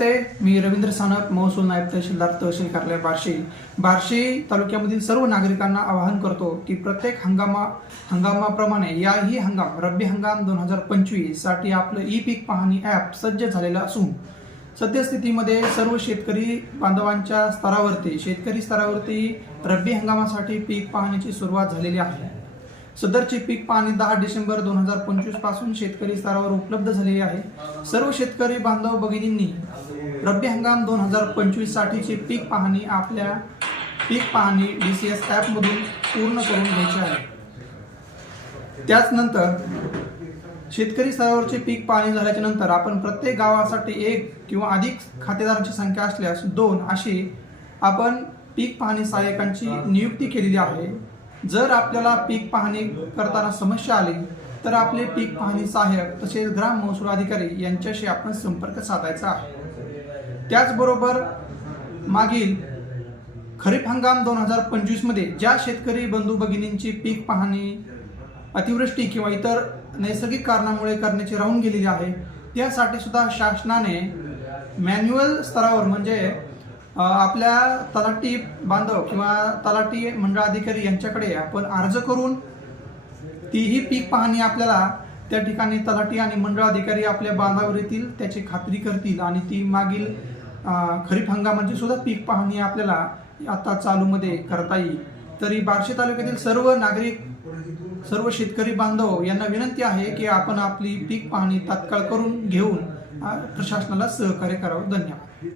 मी रवींद्र सानप, महसूल नायब तहसीलदार, तहसील कार्यालय बार्शी तालुक्यामधील सर्व नागरिकांना आवाहन करतो की प्रत्येक हंगामाप्रमाणे याही हंगाम रब्बी हंगाम 2025 साठी आपलं ई पीक पाहणी ॲप सज्ज झालेलं असून सद्यस्थितीमध्ये सर्व शेतकरी बांधवांच्या स्तरावरती रब्बी हंगामासाठी पीक पाहणीची सुरुवात झालेली आहे। सदरची पीक पाहणी 10 डिसेंबर 2025 पासून शेतकरी स्तरावर उपलब्ध झालेली आहे। सर्व शेतकरी बांधव भगिनींनी रब्बी हंगाम 2025 साठीची पीक पाहणी आपल्या पीक पाहणी DCS ॲप मधून पूर्ण करून घ्यायची आहे। त्याचनंतर शेतकरी स्तरावरची पीक पाहणी झाल्याच्या नंतर आपण प्रत्येक गावासाठी 1 किंवा अधिक खातेदारांची संख्या असल्यास 2 अशी आपण पीक पाहणी सहाय्यकांची नियुक्ती केलेली आहे। जर आपल्याला पीक पाहणी करताना समस्या आली तर आपले पीक पाहणी सहाय्यक तसेच ग्राम महसूल अधिकारी यांच्याशी आपण संपर्क साधायचा आहे। त्याचबरोबर मागील खरीप हंगाम 2025 मध्ये ज्या शेतकरी बंधू भगिनींची पीक पाहणी अतिवृष्टी किंवा इतर नैसर्गिक कारणामुळे करण्याची राहून गेलेली आहे, त्यासाठी सुद्धा शासनाने मॅन्युअल स्तरावर म्हणजे आपल्या तलाठी बांधव किंवा तलाठी मंडळ अधिकारी यांच्याकडे आपण अर्ज करून तीही पीक पाहणी आपल्याला त्या ठिकाणी तलाठी आणि मंडळ अधिकारी आपल्या बांधावर येतील, त्याची खात्री करतील आणि ती मागील खरीप हंगामाची सुद्धा पीक पाहणी आपल्याला आता चालूमध्ये करता येईल। तरी बार्शी तालुक्यातील सर्व नागरिक, सर्व शेतकरी बांधव यांना विनंती आहे की आपण आपली पीक पाहणी तात्काळ करून घेऊन प्रशासनाला सहकार्य करावं। धन्यवाद।